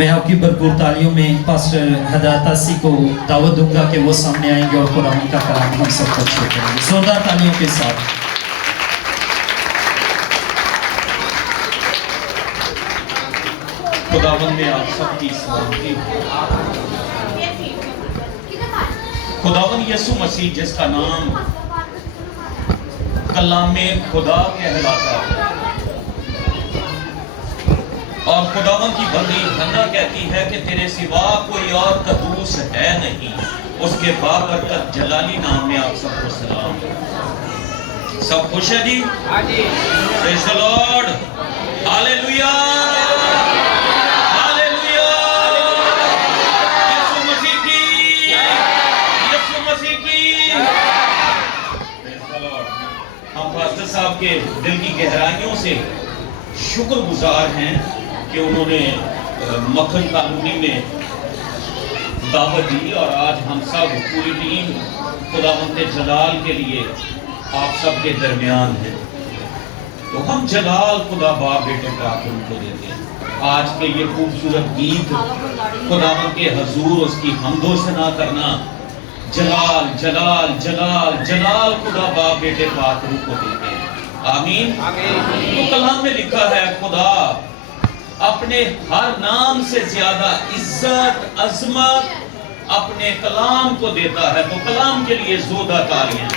मैं आपकी भरपूर तालियों में पास्टर हदायत आसी को दावत दूंगा कि वो सामने आएंगे और कुरान का कलाम हम सबको शुरू करेंगे जोरदार तालियों के साथ। खुदावंद ने आप सबकी सलामती। खुदावंद यीशु मसीह जिसका नाम कलामे खुदा कहलाता है और खुदावंद की बंदी हन्ना कहती है कि तेरे सिवा कोई और कदूस है नहीं, उसके बाबरकत जलाली नाम में आप सबको सलाम। सब खुश है जी? Praise the lord, hallelujah, hallelujah, Yeshu Masih की, यीशु मसीह की। Praise the lord. हम पास्टर साहब के दिल की गहराइयों से शुक्रगुजार हैं कि उन्होंने मक्खन कॉलोनी में दावत दी और आज हम सब पूरी टीम खुदावंद के जलाल के लिए आप सब के दरमियान हैं। तो हम जलाल खुदा बाप बेटे प्राप्त उनको देते हैं। आज के ये खूबसूरत गीत खुदावंद के हजूर उसकी हमदो सना करना, जलाल जलाल जलाल जलाल खुदा बाप बेटे प्राप्त उनको देते हैं। आमीन। तो कलाम में लिखा है खुदा अपने हर नाम से ज्यादा इज्जत अजमत अपने कलाम को देता है। तो कलाम के लिए जोरदार तालियां।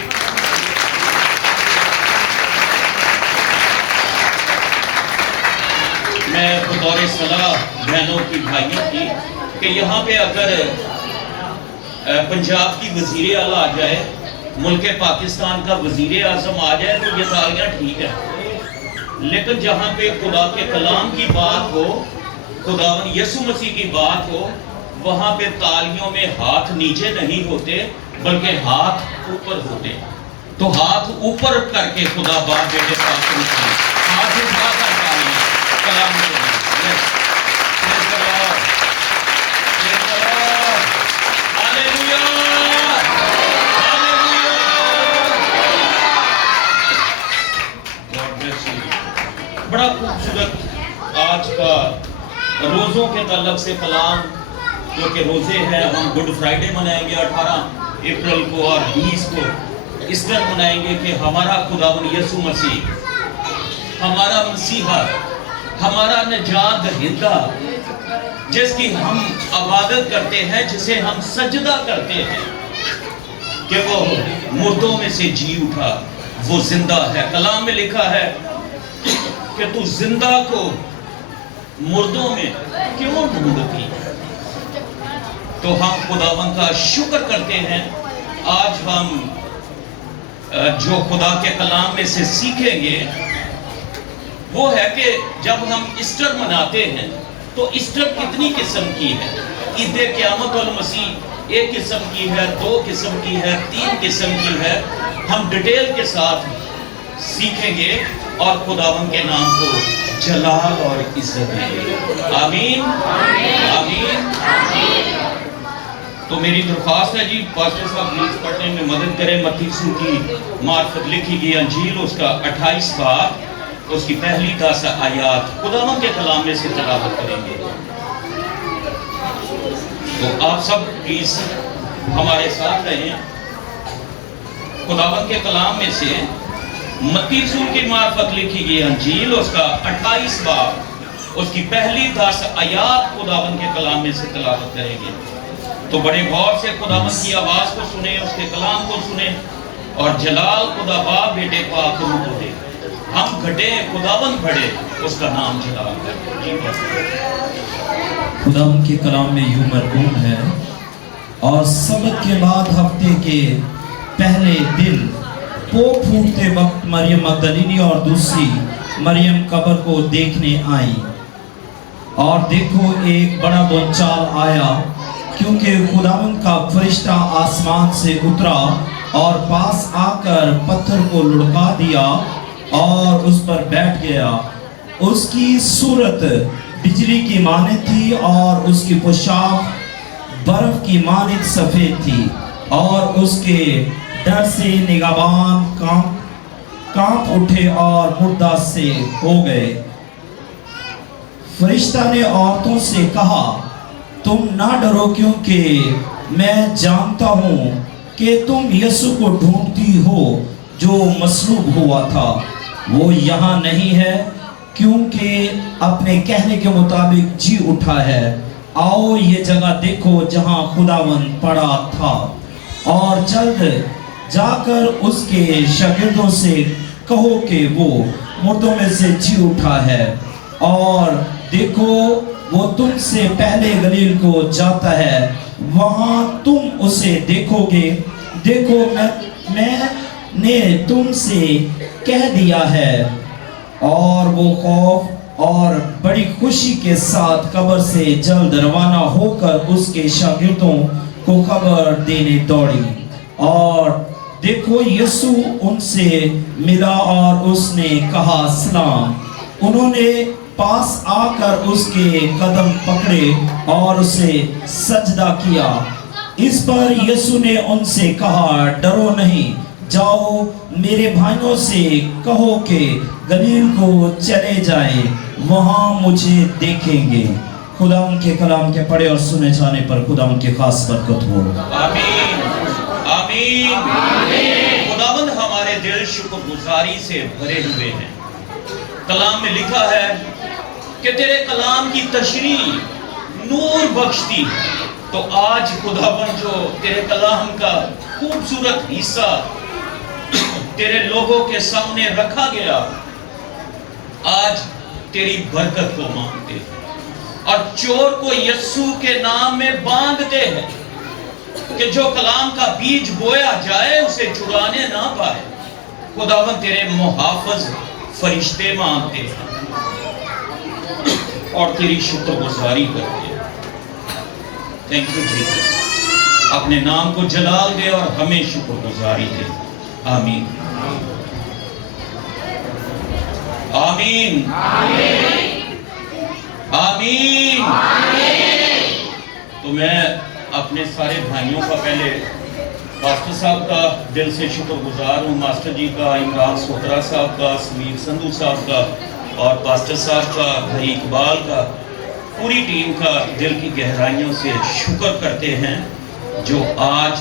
मैं बतौर सलाह बहनों की भाइयों की कि यहाँ पे अगर पंजाब की वजीर आला आ जाए, मुल्क पाकिस्तान का वजीर आजम आ जाए तो ये तालियां ठीक है, लेकिन जहाँ पे खुदा के कलाम की बात हो, खुदावन यीशु मसीह की बात हो, वहाँ पे तालियों में हाथ नीचे नहीं होते बल्कि हाथ ऊपर होते। तो हाथ ऊपर करके खुदा बाप बेटे पास हाथ उठाकर तालियां कलाम के लिए। बड़ा खूबसूरत आज का रोज़ों के ताल्लुक से कलाम, जो कि रोज़े हैं, हम गुड फ्राइडे मनाएंगे 18 अप्रैल को और 20 को ईस्टर मनाएंगे कि हमारा खुदावन यीशु मसीह, हमारा मसीहा, हमारा निजात दहिंदा, जिसकी हम इबादत करते हैं, जिसे हम सजदा करते हैं कि वो मुर्दों में से जी उठा, वो जिंदा है। कलाम में लिखा है कि तू जिंदा को मुर्दों में क्यों ढूंढती। तो हम खुदावंद का शुक्र करते हैं। आज हम जो खुदा के कलाम में से सीखेंगे वो है कि जब हम ईस्टर मनाते हैं तो ईस्टर कितनी किस्म की है। ईद क़यामत वल मसीह एक किस्म की है, 2 किस्म की है, 3 किस्म की है। हम डिटेल के साथ सीखेंगे और खुदावंद के नाम को जलाल और इज्जत देंगे। आमीन, आमीन। तो मेरी दरख्वास्त है जी, पास्टर साहब प्लीज पढ़ने में मदद करें। मत्ती की मार्फत लिखी गई अंजील, उसका 28 बाब, उसकी पहली 10 आयात खुदावंद के कलाम में से तिलावत करेंगे। तो आप सब प्लीज हमारे साथ रहें। खुदावंद के कलाम में से मत्ती की मार्फत लिखी गई अंजील, उसका 28 बाब, उसकी पहली 10 आयात खुदावंद के कलाम में से तिलावत करेंगे। तो बड़े गौर से खुदावंद की आवाज को सुने, उसके कलाम को सुने और जलाल खुदा बाप बेटे पाक रूह को दे। हम घटे खुदावंद बढ़े, उसका नाम जलाल। खुदावंद के कलाम में यूं मरकूम है, और सबत के बाद हफ्ते के पहले दिन पोप फूटते वक्त मरियम मगदलीनी और दूसरी मरियम कब्र को देखने आई, और देखो एक बड़ा बोलचाल आया, क्योंकि खुदावंद का फरिश्ता आसमान से उतरा और पास आकर पत्थर को लुढ़का दिया और उस पर बैठ गया। उसकी सूरत बिजली की मानित थी और उसकी पोशाक बर्फ की मानित सफेद थी, और उसके डर से निगाहबान कांप उठे और मुर्दा से हो गए। फरिश्ता ने औरतों से कहा, तुम ना डरो, क्योंकि मैं जानता हूँ कि तुम यीशु को ढूंढती हो जो मसलूब हुआ था। वो यहाँ नहीं है, क्योंकि अपने कहने के मुताबिक जी उठा है। आओ ये जगह देखो जहाँ खुदावंद पड़ा था, और जल्द जाकर उसके शागिर्दों से कहो कि वो मुर्दों में से जी उठा है, और देखो वो तुमसे पहले गलील को जाता है, वहाँ तुम उसे देखोगे। देखो मैंने तुमसे कह दिया है। और वो खौफ और बड़ी खुशी के साथ कब्र से जल्द रवाना होकर उसके शागिर्दों को खबर देने दौड़ी। और देखो यीशु उनसे मिला और उसने कहा, सलाम। उन्होंने पास आकर उसके कदम पकड़े और उसे सजदा किया। इस पर यीशु ने उनसे कहा, डरो नहीं, जाओ मेरे भाइयों से कहो कि गलील को चले जाएं, वहाँ मुझे देखेंगे। खुदा उनके कलाम के पढ़े और सुने जाने पर खुदा उनके खास बरकत हो। आमीन आमीन। खुदावंद हमारे दिल शुक्रगुजारी से भरे हुए हैं। कलाम में लिखा है कि तेरे कलाम की तशरीह नूर बख्शती। तो आज खुदावंद जो तेरे कलाम का खूबसूरत हिस्सा तेरे लोगों के सामने रखा गया, आज तेरी बरकत को मांगते हैं और चोर को यीशु के नाम में बांधते हैं कि जो कलाम का बीज बोया जाए उसे चुराने ना पाए। खुदावंद तेरे मुहाफिज फरिश्ते मांगते हैं और तेरी शुक्रगुजारी करते हैं। Thank you Jesus. अपने नाम को जलाल दे और हमें शुक्रगुजारी दे। आमीन आमीन आमीन। तो मैं अपने सारे भाइयों का पहले मास्टर साहब का दिल से शुक्रगुजार हूँ, मास्टर जी का, इमरान सोत्रा साहब का, समीर संधू साहब का और पास्टर साहब का, भाई इकबाल का, पूरी टीम का दिल की गहराइयों से शुक्र करते हैं जो आज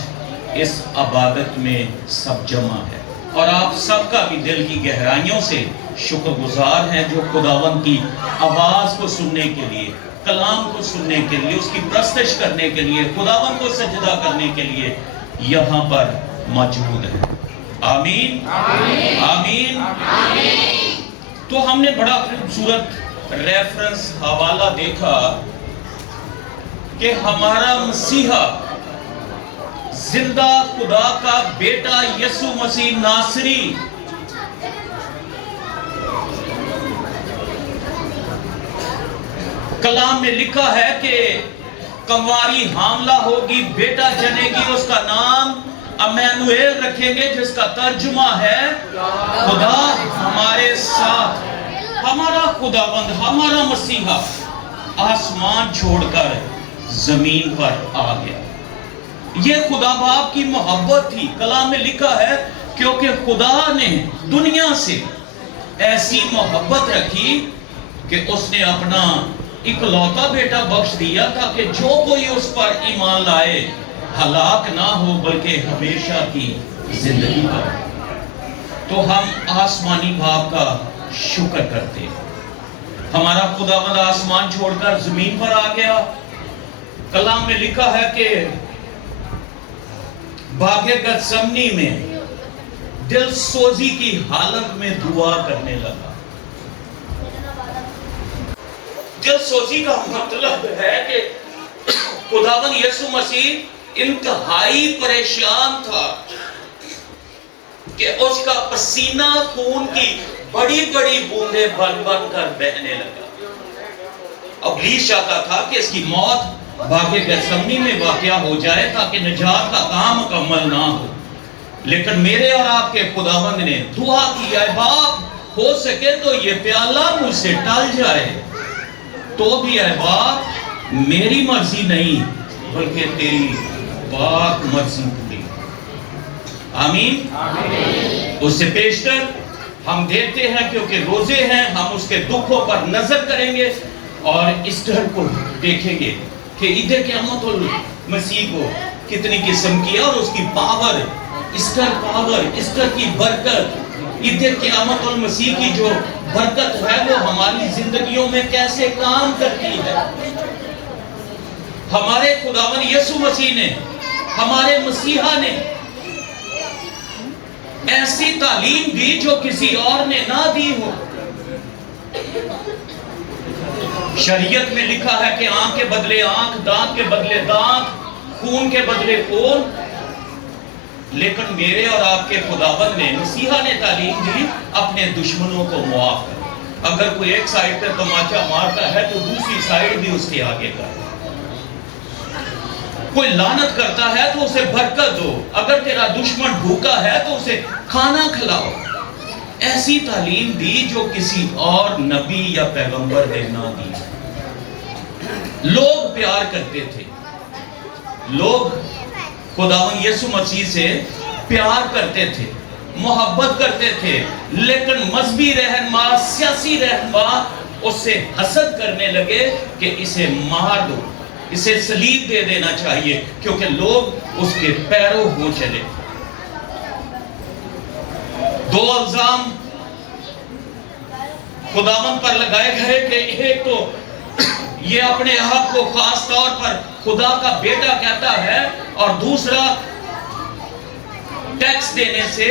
इस इबादत में सब जमा है। और आप सबका भी दिल की गहराइयों से शुक्रगुजार हैं जो खुदावंद की आवाज़ को सुनने के लिए, कलाम को सुनने के लिए, उसकी प्रस्तश करने के लिए, खुदावंद को सजदा करने के लिए यहाँ पर मौजूद है। आमीन आमीन आमीन। तो हमने बड़ा खूबसूरत रेफरेंस हवाला देखा कि हमारा मसीहा जिंदा खुदा का बेटा यीशु मसीह नासरी कलाम में लिखा है कि कंवारी हामला होगी, बेटा जनेगी, उसका नाम अम्मानुएल रखेंगे, जिसका तर्जुमा है खुदा हमारे साथ। हमारा खुदाबंद, हमारा मसीहा आसमान छोड़कर जमीन पर आ गया। ये खुदा बाप की मोहब्बत थी। कलाम में लिखा है क्योंकि खुदा ने दुनिया से ऐसी मोहब्बत रखी कि उसने अपना इकलौता बेटा बख्श दिया ताकि जो कोई उस पर ईमान लाए हलाक ना हो बल्कि हमेशा की जिंदगी पाए। तो हम आसमानी बाप का शुक्र करते हैं। हमारा खुदावंद आसमान छोड़कर जमीन पर आ गया। कलाम में लिखा है कि बागे गतसमनी में दिल सोजी की हालत में दुआ करने लगा। दिल सोजी का मतलब है कि खुदावंद यीशु मसीह इंतहाई परेशान था कि उसका पसीना खून की बड़ी बड़ी बूंदें बन बन कर बहने लगा। अब इब्लीस चाहता था कि इसकी मौत बागे गतसमनी में वाक़या हो जाए ताकि निजात का काम मुकम्मल ना हो। लेकिन मेरे और आपके खुदावंद ने दुआ की, ऐ बाप, हो सके तो ये प्याला मुझसे टल जाए, तो भी ऐ बाप, मेरी मर्जी नहीं बल्कि तेरी पाक मर्जी पूरी। आमीन। उससे पेशतर हम देखते हैं क्योंकि रोजे हैं, हम उसके दुखों पर नजर करेंगे। اور ایسٹر کو دیکھیں گے کہ عید قیامت المسیح کو کتنی قسم کی ہے اور اس کی پاور، ایسٹر کی برکت، عید قیامت المسیح کی جو برکت ہے وہ ہماری زندگیوں میں کیسے کام کرتی ہے۔ ہمارے خداوند یسوع مسیح نے، ہمارے مسیحا نے ایسی تعلیم دی جو کسی اور نے نہ دی ہو۔ شریعت میں لکھا ہے کہ آنکھ کے بدلے آنکھ، دانت کے بدلے دانت، خون کے بدلے خون، لیکن میرے اور آپ کے خداوند نے، مسیحا نے تعلیم دی اپنے دشمنوں کو معاف کر۔ اگر کوئی ایک سائیڈ پہ تماچا مارتا ہے تو دوسری سائیڈ بھی اس کے آگے کر۔ کوئی لعنت کرتا ہے تو اسے برکت دو، اگر تیرا دشمن بھوکا ہے تو اسے کھانا کھلاؤ۔ ایسی تعلیم دی جو کسی اور نبی یا پیغمبر نے نہ دی۔ لوگ پیار کرتے تھے، لوگ خداوند یسوع مسیح سے پیار کرتے تھے، محبت کرتے تھے، لیکن مذہبی رہنما، سیاسی رہنما اس سے حسد کرنے لگے کہ اسے مار دو، اسے صلیب دے دینا چاہیے، کیونکہ لوگ اس کے پیرو ہو چلے۔ دو الزام خداوند پر لگائے گئے کہ ایک تو یہ اپنے حق کو خاص طور پر خدا کا بیٹا کہتا ہے، اور دوسرا ٹیکس دینے سے،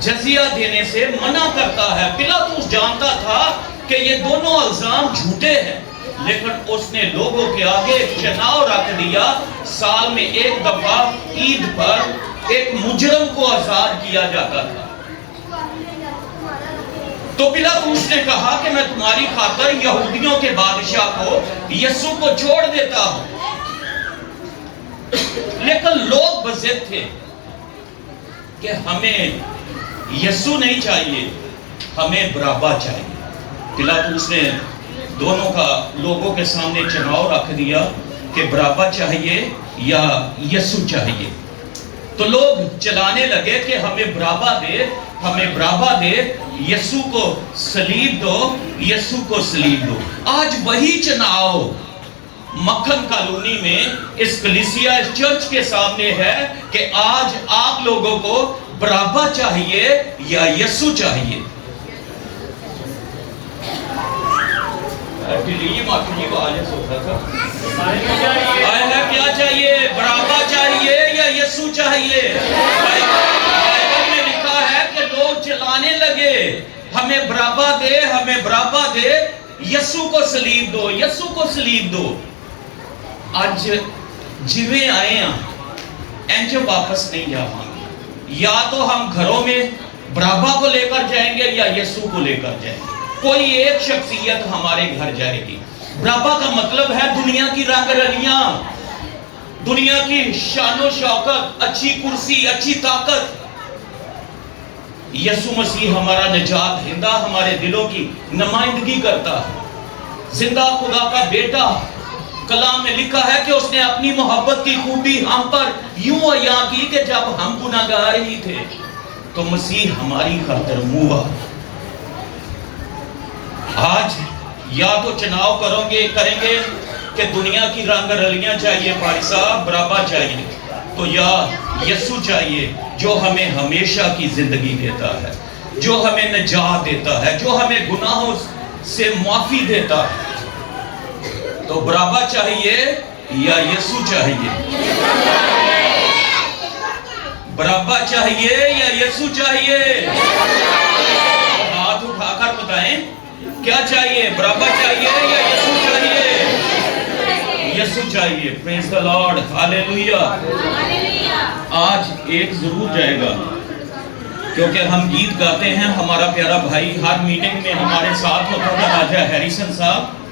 جزیہ دینے سے منع کرتا ہے۔ پلاطس جانتا تھا کہ یہ دونوں الزام جھوٹے ہیں، لیکن اس نے لوگوں کے آگے ایک چناؤ رکھ دیا۔ سال میں ایک دفعہ عید پر ایک مجرم کو آزاد کیا جاتا تھا۔ تو پلاطس نے کہا کہ میں تمہاری خاطر یہودیوں کے بادشاہ کو، یسوع کو چھوڑ دیتا ہوں، لیکن لوگ بضد تھے کہ ہمیں یسوع نہیں چاہیے، ہمیں برابا چاہیے۔ پلاطس نے دونوں کا لوگوں کے سامنے چناؤ رکھ دیا کہ برابا چاہیے یا یسوع چاہیے۔ تو لوگ چلانے لگے کہ ہمیں برابا دے، ہمیں برابا دے، یسوع کو صلیب دو، یسوع کو صلیب دو۔ آج وہی چناؤ مکھن کالونی میں اس کلیسیا، اس چرچ کے سامنے ہے کہ آج آپ لوگوں کو برابا چاہیے یا یسوع چاہیے۔ کیا چاہیے؟ برابا چاہیے یا یسوع چاہیے؟ بائبل میں لکھا ہے کہ لوگ چلانے لگے ہمیں برابا دے، ہمیں برابا دے، یسوع کو صلیب دو، یسوع کو صلیب دو۔ آج جویں آئے ہیں انج واپس نہیں جا پائیں گے۔ یا تو ہم گھروں میں برابا کو لے کر جائیں گے یا یسوع کو لے کر جائیں گے۔ کوئی ایک شخصیت ہمارے گھر جائے گی۔ برابا کا مطلب ہے دنیا کی رنگ رلیاں، دنیا کی شان و شوکت، اچھی کرسی، اچھی طاقت۔ یسوع مسیح ہمارا نجات دہندہ ہمارے دلوں کی نمائندگی کرتا ہے، زندہ خدا کا بیٹا۔ کلام میں لکھا ہے کہ اس نے اپنی محبت کی خوبی ہم پر یوں عیاں کی کہ جب ہم گناہگار ہی تھے تو مسیح ہماری خاطر ہوا۔ آج یا تو چناؤ کریں گے کہ دنیا کی رنگ رلیاں چاہیے بھائی صاحب، برابا چاہیے، تو یا یسوع چاہیے جو ہمیں ہمیشہ کی زندگی دیتا ہے، جو ہمیں نجات دیتا ہے، جو ہمیں گناہوں سے معافی دیتا ہے۔ تو برابا چاہیے یا یسوع چاہیے؟ برابا چاہیے یا یسوع چاہیے؟ ہاتھ اٹھا کر بتائیں کیا چاہیے؟ برابا چاہیے یا یسوع چاہیے؟ یسوع چاہیے۔ پریز دی لارڈ، ہاللیلویہ۔ آج ایک ضرور جائے گا، کیونکہ ہم گیت گاتے ہیں۔ ہمارا پیارا بھائی ہر میٹنگ میں ہمارے ساتھ ہوتا تھا، راجہ ہیریسن صاحب،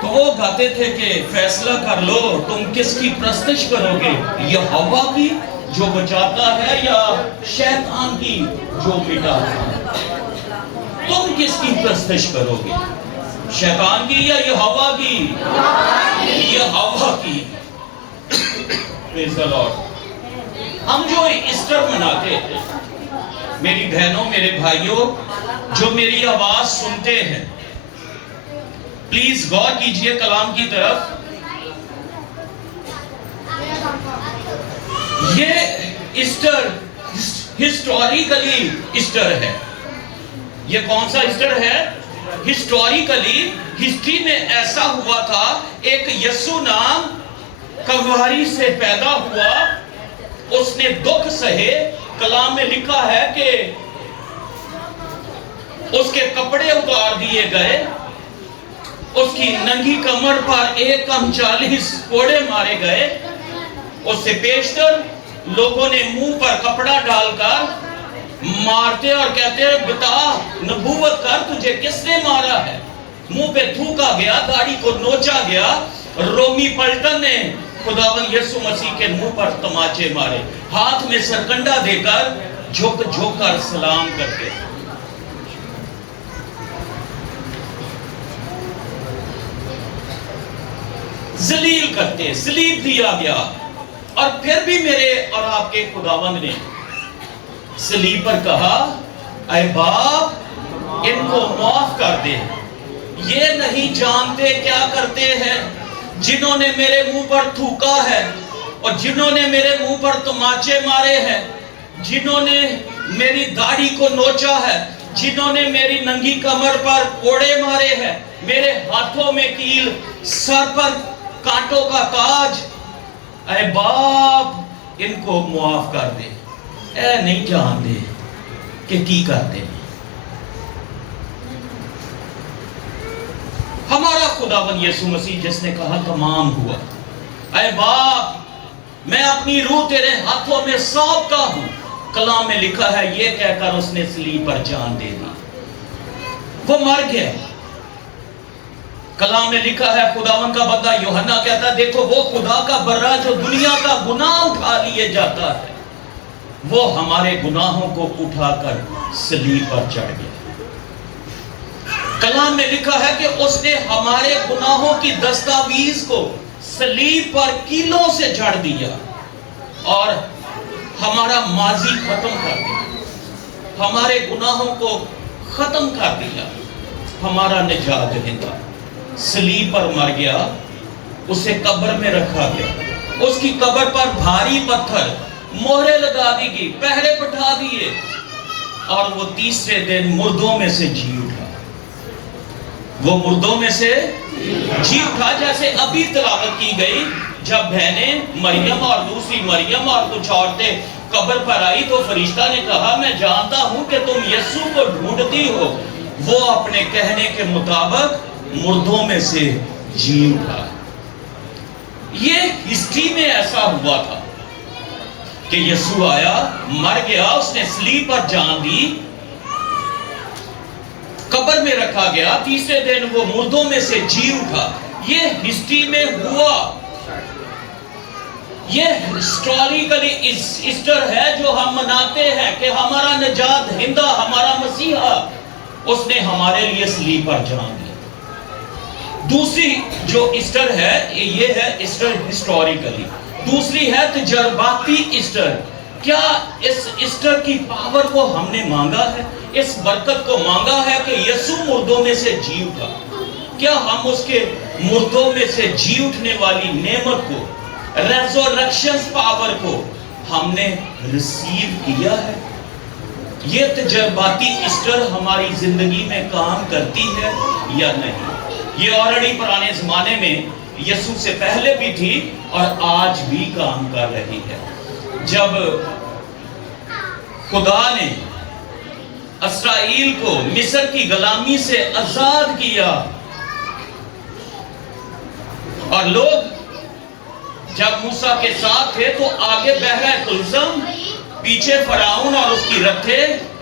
تو وہ گاتے تھے کہ فیصلہ کر لو تم کس کی پرستش کرو گے، یہوہ کی جو بچاتا ہے یا شیطان کی جو مٹاتا ہے؟ تم کس کی پرستش کرو گے، شیطان کی یا یہوہ کی؟ یہوہ کی۔ پریز دی لارڈ۔ ہم جو ایسٹر مناتے ہیں، میری بہنوں، میرے بھائیوں، جو میری آواز سنتے ہیں، प्लीज गौर कीजिए कलाम की तरफ। ये ईस्टर हिस्टोरिकली ईस्टर है। ये कौन सा ईस्टर है? हिस्टोरिकली हिस्ट्री में ऐसा हुआ था, एक यीशु नाम कलवारी से पैदा हुआ, उसने दुख सहे। कलाम में लिखा है कि उसके कपड़े उतार दिए गए, उसकी नंगी कमर पर 1:40 कोड़े मारे गए, उससे पेशतर लोगों ने मुंह पर कपड़ा डालकर मारते और कहते हैं बेटा नबूवत कर, तुझे किसने मारा है? मुंह पे थूका गया, दाढ़ी को नोचा गया। रोमी पलटन ने खुदावन यीशु मसीह के मुंह पर तमाचे मारे, हाथ में सरकंडा देकर झुक झुक कर सलाम करते। जलील करते, सलीब दिया गया। और फिर भी मेरे और आपके खुदावंद ने सलीब पर कहा, ऐ बाप इनको माफ कर दे, ये नहीं जानते क्या करते हैं। जिन्होंने मेरे मुंह पर थूका है और जिन्होंने मेरे मुंह पर तमाचे मारे हैं, जिन्होंने मेरी दाढ़ी को नोचा है, जिन्होंने मेरी नंगी कमर पर कोड़े मारे हैं, मेरे हाथों में कील, सर पर कांटों का ताज, ऐ बाप इनको माफ कर दे। ऐ नहीं जानते कि की करते हैं। हमारा खुदावन यीशु मसीह जिसने कहा तमाम हुआ, ऐ बाप मैं अपनी रूह तेरे हाथों में सौंपता हूं, कलाम में लिखा है, ये कहकर उसने सलीब पर जान दे दी, वो मर गया। कलाम में लिखा है, खुदावन का बंदा यूहन्ना कहता है, देखो वो खुदा का बर्रा जो दुनिया का गुनाह उठा लिए जाता है, वो हमारे गुनाहों को उठाकर सलीब पर चढ़ गया। कलाम में लिखा है कि उसने हमारे गुनाहों की दस्तावेज को सलीब पर कीलों से जड़ दिया और हमारा माजी खत्म कर दिया, हमारे गुनाहों को खत्म कर दिया। हमारा निजात दहिंदा सलीब पर मर गया, उसे कब्र में रखा गया, उसकी कब्र पर भारी पत्थर मोहरे लगा दी गई, पहरे बैठा दिए, और वो तीसरे दिन मुर्दों में से जी उठा। वो मुर्दों में से जी उठा, जैसे अभी तिलावत की गई, जब बहनें मरियम और दूसरी मरियम और कुछ औरतें कब्र पर आई तो फरिश्ता ने कहा, मैं जानता हूं कि तुम यीशु को ढूंढती हो। वो अपने कहने के मुताबिक मुर्दों में से जी उठा। ये हिस्ट्री में ऐसा हुआ था कि यीशु आया, मर गया, उसने सलीब पर जान दी, कब्र में रखा गया, तीसरे दिन वो मुर्दों में से जी उठा। ये हिस्ट्री में हुआ। ये हिस्टोरिकली ईस्टर है जो हम मनाते हैं कि हमारा निजात हिंदा, हमारा मसीहा, उसने हमारे लिए सलीब पर जान दी। दूसरी जो ईस्टर है, ये है ईस्टर हिस्टोरिकली। दूसरी है तजर्बाती ईस्टर। क्या इस ईस्टर की पावर को हमने मांगा है, इस बरकत को मांगा है कि यीशु मुर्दों में से जी उठा? क्या हम उसके मुर्दों में से जी उठने वाली नेमत को, रेज़रेक्शन पावर को हमने रिसीव किया है? ये तजर्बाती ईस्टर हमारी जिंदगी में काम करती है या नहीं? ये ऑलरेडी पुराने जमाने में यीशु से पहले भी थी और आज भी काम कर रही है। जब खुदा ने इसराइल को मिस्र की गुलामी से आजाद किया और लोग जब मूसा के साथ थे तो आगे बहरा कुलसम, पीछे फराउन और उसकी रथे,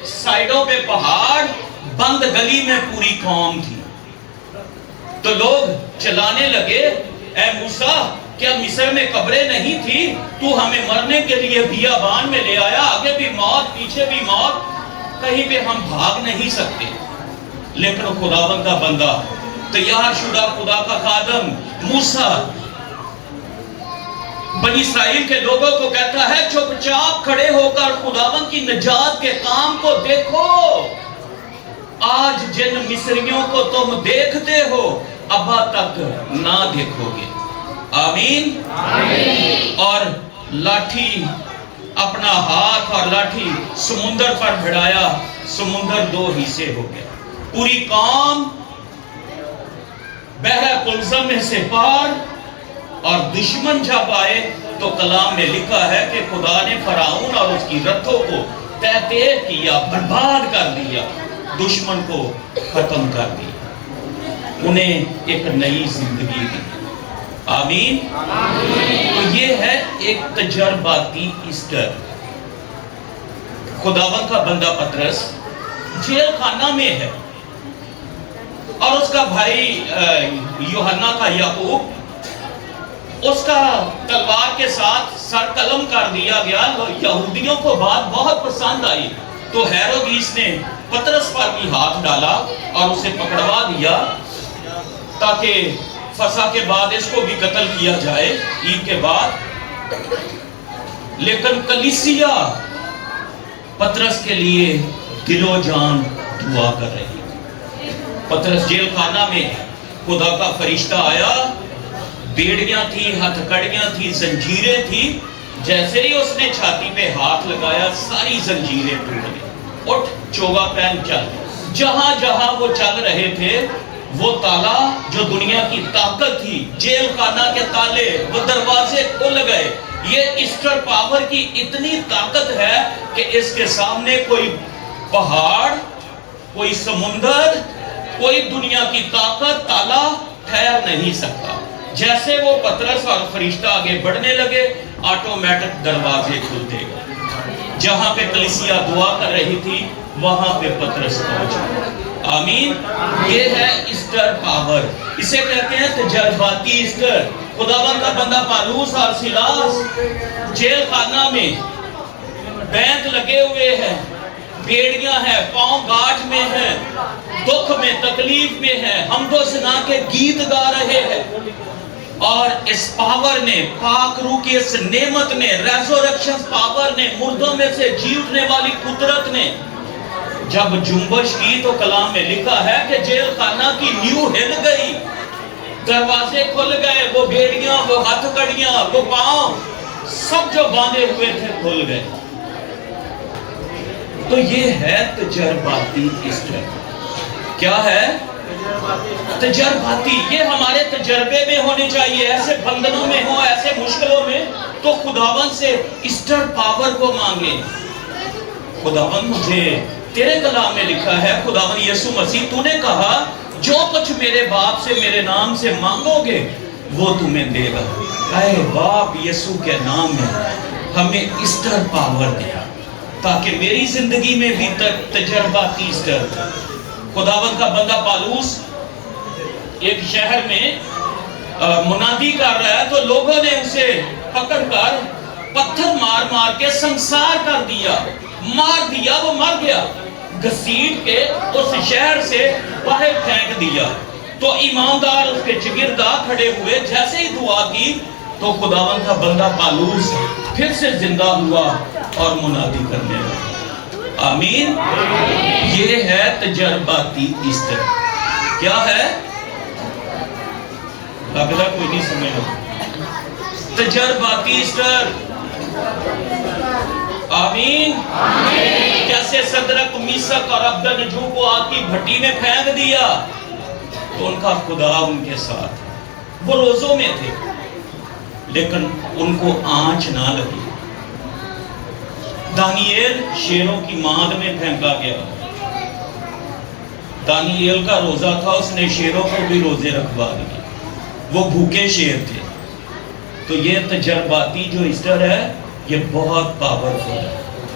साइडों पे पहाड़, बंद गली में पूरी कौम थी। तो लोग चलाने लगे, ऐ मूसा क्या मिस्र में कब्रें नहीं थी? तू हमें मरने के लिए बियाबान में ले आया, आगे भी मौत पीछे भी मौत, कहीं पे हम भाग नहीं सकते। लेकिन खुदावन का बंदा, तैयार शुदा खुदा का खादम मूसा बनी इस्राएल के लोगों को कहता है, चुपचाप खड़े होकर खुदावन की निजात के काम को देखो। आज जिन मिस्रियों को तुम देखते हो, अबा तक ना देखोगे। आमीन। और लाठी, अपना हाथ और लाठी समुंदर पर भिड़ाया, समुंदर दो हिस्से हो गया। पूरी कौम बहरा कुलज़म में से पार। और दुश्मन जब आए तो कलाम में लिखा है कि खुदा ने फराउन और उसकी रथों को तहतीर किया, बर्बाद कर दिया, दुश्मन को खत्म कर दिया, उन्हें एक नई जिंदगी दी। आमीन। तो ये है एक तजर्बाती ईस्टर। खुदावंद का बंदा पतरस जेल खाना में है और उसका भाई यूहन्ना का याकूब, उसका तलवार के साथ सर कलम कर दिया गया। यहूदियों को बात बहुत पसंद आई तो हेरोदीस ने पतरस पर भी हाथ डाला और उसे पकड़वा दिया ताकि फसा के बाद इसको भी कत्ल किया जाए, ईद के बाद। लेकिन कलीसिया पतरस के लिए दिलो जान दुआ कर रही। पतरस जेल खाना में, खुदा का फरिश्ता आया, बेड़ियां थी, हथकड़ियां थी, जंजीरें थी। जैसे ही उसने छाती पे हाथ लगाया सारी जंजीरें टूट गई। उठ, चोगा पहन, चल। जहां जहां वो चल रहे थे वो ताला जो दुनिया की ताकत थी, जेल खाना के ताले, वो दरवाजे खुल गए। ये ईस्टर पावर की इतनी ताकत है कि इसके सामने कोई पहाड़, कोई समुंदर, कोई दुनिया की ताकत, ताला ठहर नहीं सकता। जैसे वो पतरस और फरिश्ता आगे बढ़ने लगे, ऑटोमेटिक दरवाजे खुलते गए। जहां पे कलीसिया दुआ कर रही थी वहां पे पतरस पहुंचा। आमीन। ये है ईस्टर पावर। इसे कहते हैं तजर्बाती ईस्टर। खुदावंद का बंदा पौलुस और सिलास जेल खाना में, बैंत लगे हुए हैं, बेड़ियां हैं, पांव गांठ में हैं, दुख में, तकलीफ में हैं, हमदो सना के गीत गा रहे हैं। और इस पावर ने, पाक रूह की इस नेमत ने, रेज़रेक्शन पावर ने, मुर्दों में से जी उठने वाली कुदरत ने जब जुम्बश की तो कलाम में लिखा है कि जेल खाना की नींव हिल गई, दरवाजे खुल गए, वो बेड़ियां, वो हथकड़ियां, वो पांव, सब जो बांधे हुए थे खुल गए। तो ये है तजर्बाती ईस्टर। क्या है? तजर्बाती। ये हमारे तजर्बे में होने चाहिए। ऐसे बंधनों में हो, ऐसे मुश्किलों में, तो खुदावंद से ईस्टर पावर को मांगे। खुदावंद, मुझे तेरे कलाम में लिखा है, खुदावंद यीशु मसीह, तूने कहा जो कुछ मेरे बाप से, मेरे नाम से मांगोगे वो तुम्हें देगा। ऐ बाप, यीशु के नाम में हमें ईस्टर पावर दिया ताकि मेरी जिंदगी में भी तजर्बाती ईस्टर। खुदावंद का बंदा पौलुस एक शहर में मुनादी कर रहा है तो लोगों ने उसे पकड़कर पत्थर मार मार के संसार कर दिया, मार दिया, वो मर गया, घसीट के उस शहर से बाहर फेंक दिया। तो ईमानदार उसके चिगिरदार खड़े हुए, जैसे ही दुआ की तो खुदावंद का बंदा पौलुस फिर से जिंदा हुआ और मुनादी करने लगा। आमीन। ये है तजर्बाती ईस्टर। क्या है? लगता कोई नहीं समझ। तजर्बाती ईस्टर। आमीन। कैसे सदरक, मीसक और अब्दनजू को आग की भट्टी में फेंक दिया तो उनका खुदा उनके साथ। वो रोजों में थे लेकिन उनको आंच ना लगी। दानिएल शेरों की मांद में फेंका गया। दानिएल का रोजा था, उसने शेरों को भी रोजे रखवा दिए, वो भूखे शेर थे। तो ये तजर्बाती जो ईस्टर है ये बहुत पावरफुल है।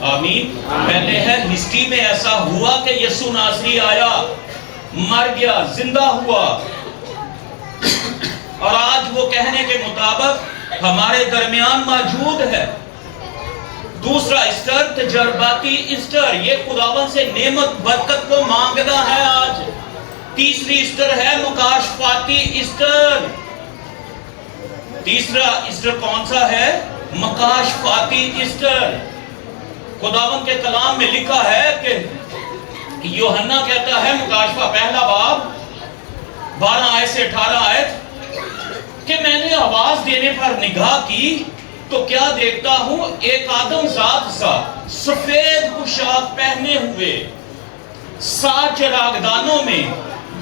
आमीन। पहले है हिस्ट्री में ऐसा हुआ कि यीशु नासरी आया, मर गया, जिंदा हुआ और आज वो कहने के मुताबिक हमारे दरमियान मौजूद है। दूसरा ईस्टर तजर्बाती ईस्टर, ये खुदावन से नेमत बरकत को मांगना है आज। तीसरी ईस्टर है मुकाशफाती ईस्टर। तीसरा ईस्टर कौन सा है? मुकाशफाती ईस्टर। खुदावन के कलाम में लिखा है कि यूहन्ना कहता है, मुकाशफा पहला बाब 12 आयत से 18 आयत कि मैंने आवाज देने पर निगाह की तो क्या देखता हूं, एक आदम जात सा सफेद पोशाक पहने हुए 7 चिरागदानों में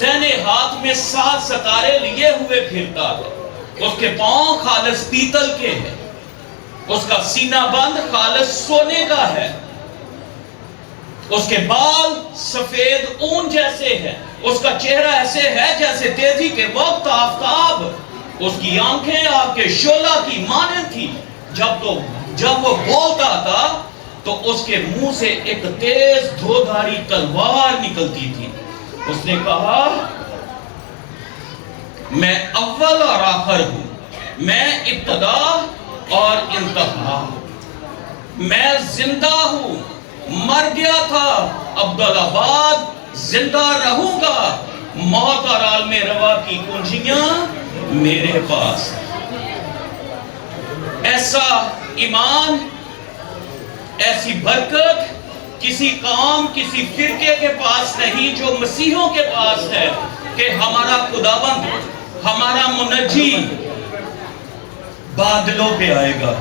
दाहिने हाथ में 7 सितारे लिए हुए फिरता है। उसके पांव खालिस पीतल के हैं, उसका सीना बंद खालिस सोने का है, उसके बाल सफेद ऊन जैसे हैं, उसका चेहरा ऐसे है जैसे तेजी के वक्त आफताब, उसकी आंखें आग के शोला की माने थी। जब वो बोलता था तो उसके मुंह से एक तेज धोधारी तलवार निकलती थी। उसने कहा, मैं अव्वल और आखिर हूं, मैं इब्तदा और इंतहा, मैं जिंदा हूं, मर गया था, अब्दुल्लाबाद जिंदा रहूंगा, मौत और आलमे रवा की कुंजियां मेरे पास। ऐसा ईमान, ऐसी बरकत किसी कौम, किसी फिरके के पास नहीं जो मसीहों के पास है, कि हमारा खुदाबंद, हमारा मुनज्जी बादलों पे आएगा,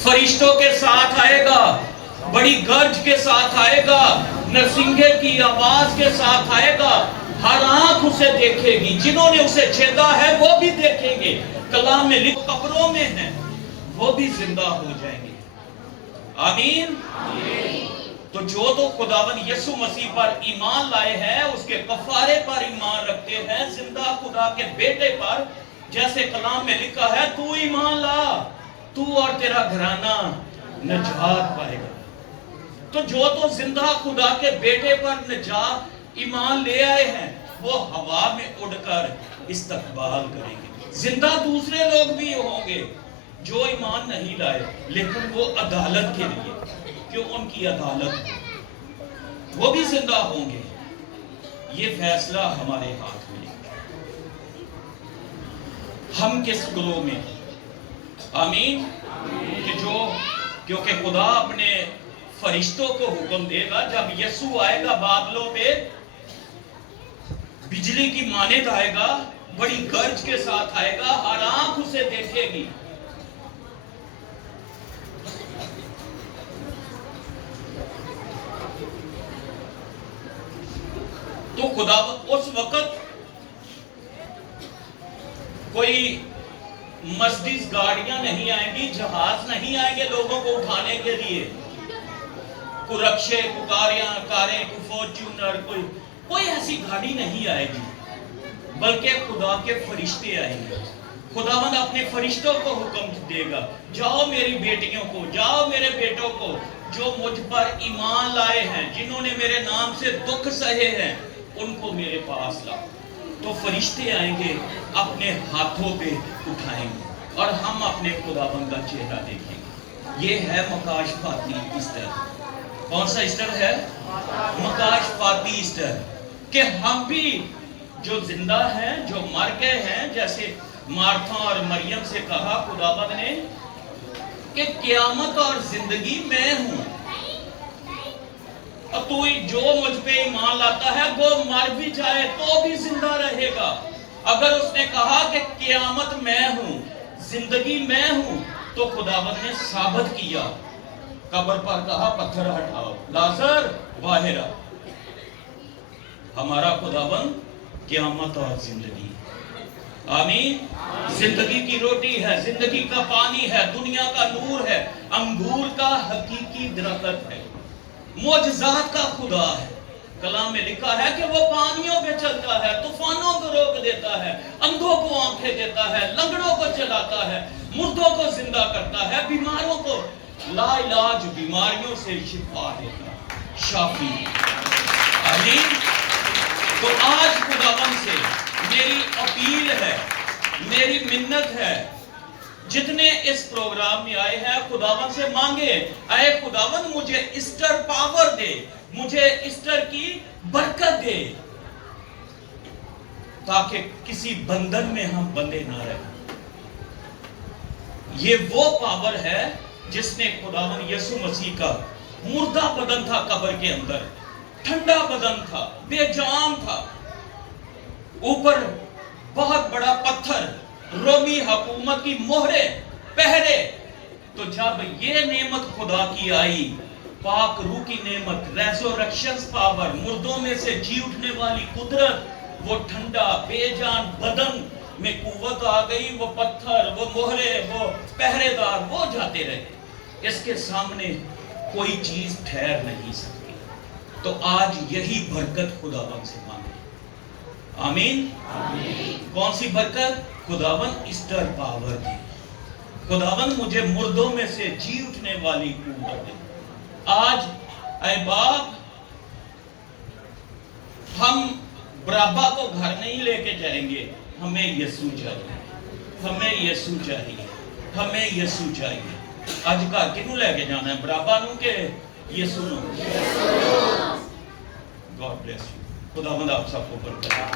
फरिश्तों के साथ आएगा, बड़ी गर्ज के साथ आएगा, नरसिंगे की आवाज के साथ आएगा, हर आंख उसे देखेगी, जिन्होंने उसे छेदा है वो भी देखेंगे, कलाम में लिख कब्रों में है वो भी जिंदा हो जाएंगे। आमीन। तो जो तो खुदावन यीशु मसीह पर ईमान लाए हैं, उसके कफारे पर ईमान रखते हैं, जिंदा खुदा के बेटे पर, जैसे कलाम में लिखा है, तू ईमान ला, तू और तेरा घराना नजात पाएगा। तो जो तो जिंदा खुदा के बेटे पर नजात ईमान ले आए हैं, वो हवा में उड़कर इस्तकबाल करेंगे। जिंदा दूसरे लोग भी होंगे जो ईमान नहीं लाए, लेकिन वो अदालत के लिए, क्यों उनकी अदालत, वो भी जिंदा होंगे। ये फैसला हमारे हाथ में, हम किस ग्रोह में। आमीन। कि जो, क्योंकि खुदा अपने फरिश्तों को हुक्म देगा, जब यीशु आएगा बादलों पे, बिजली की मानद आएगा, बड़ी गर्ज के साथ आएगा, हर आंख उसे देखेगी। तो खुदा उस वक्त कोई मर्सिडीज गाड़ियां नहीं आएंगी, जहाज नहीं आएंगे लोगों को उठाने के लिए, कोई रक्शे, कोई कारें, कोई फॉर्च्यूनर, कोई ऐसी गाड़ी नहीं आएगी, बल्कि खुदा के फरिश्ते आएंगे। खुदावंद अपने फरिश्तों को हुक्म देगा, जाओ मेरी बेटियों को, जाओ मेरे बेटों को, जो मुझ पर ईमान लाए हैं, जिन्होंने मेरे नाम से दुख सहे हैं, उनको मेरे पास लाओ। तो फरिश्ते आएंगे, अपने हाथों पे उठाएंगे और हम अपने खुदाबंद का चेहरा देखेंगे। ये है मकाशफाती ईस्टर। कौन सा ईस्टर है? मकाशफाती ईस्टर। कि हम भी जो जिंदा हैं, जो मर गए हैं, जैसे मार्था और मरियम से कहा खुदाबंद ने कि क़यामत और जिंदगी मैं हूं, तो जो मुझ पे ईमान लाता है वो मर भी जाए तो भी जिंदा रहेगा। अगर उसने कहा कि क़यामत मैं हूं, जिंदगी मैं हूं, तो खुदावंद ने साबित किया, कब्र पर कहा पत्थर हटाओ, लाजर बाहर आ। हमारा खुदावंद क़यामत और जिंदगी, आमीन। जिंदगी की रोटी है, जिंदगी का पानी है, दुनिया का नूर है, अंगूर का हकीकी दरख्त है, मोजज़ात का खुदा है। कलाम में लिखा है कि वो पानियों पे चलता है, तूफानों को रोक देता है, अंधों को आंखें देता है, लंगड़ों को चलाता है, मुर्दों को जिंदा करता है, बीमारों को लाइलाज बीमारियों से शिफा देता है, शाफी। आमीन। तो आज खुदावंद से मेरी अपील है, मेरी मिन्नत है, जितने इस प्रोग्राम में आए हैं, खुदावंद से मांगे, आए खुदावंद मुझे ईस्टर पावर दे, मुझे ईस्टर की बरकत दे, ताकि किसी बंधन में हम बंधे ना रहें। ये वो पावर है जिसने खुदावंद यीशु मसीह का मुर्दा बदन था, कब्र के अंदर ठंडा बदन था, बेजान था, ऊपर बहुत बड़ा पत्थर, रोमी हुकूमत की मोहरे, पहरे। तो जब ये नेमत खुदा की आई, पाक रूह की नेमत, रेजोरेक्शन पावर, मुर्दों में से जी उठने वाली कुदरत, वो ठंडा बेजान बदन में कुव्वत आ गई। वो पत्थर, वो मोहरे, वो पहरेदार, वो जाते रहे। इसके सामने कोई चीज ठहर नहीं सकती। तो आज यही बरकत खुदावन से मांगे। आमीन। कौन सी बरकत? खुदावन ईस्टर पावर दी। खुदावन मुझे मुर्दों में से जी उठने वाली कुव्वत दे। आज ऐ बाप, हम बराबा को घर नहीं लेके जाएंगे, हमें यीशु चाहिए, हमें यीशु चाहिए, हमें यीशु चाहिए। आज घर किनू लेके जाना है? बराबा नू के यीशु नू? God bless you. खुदावंद आप सबको बरकत दे।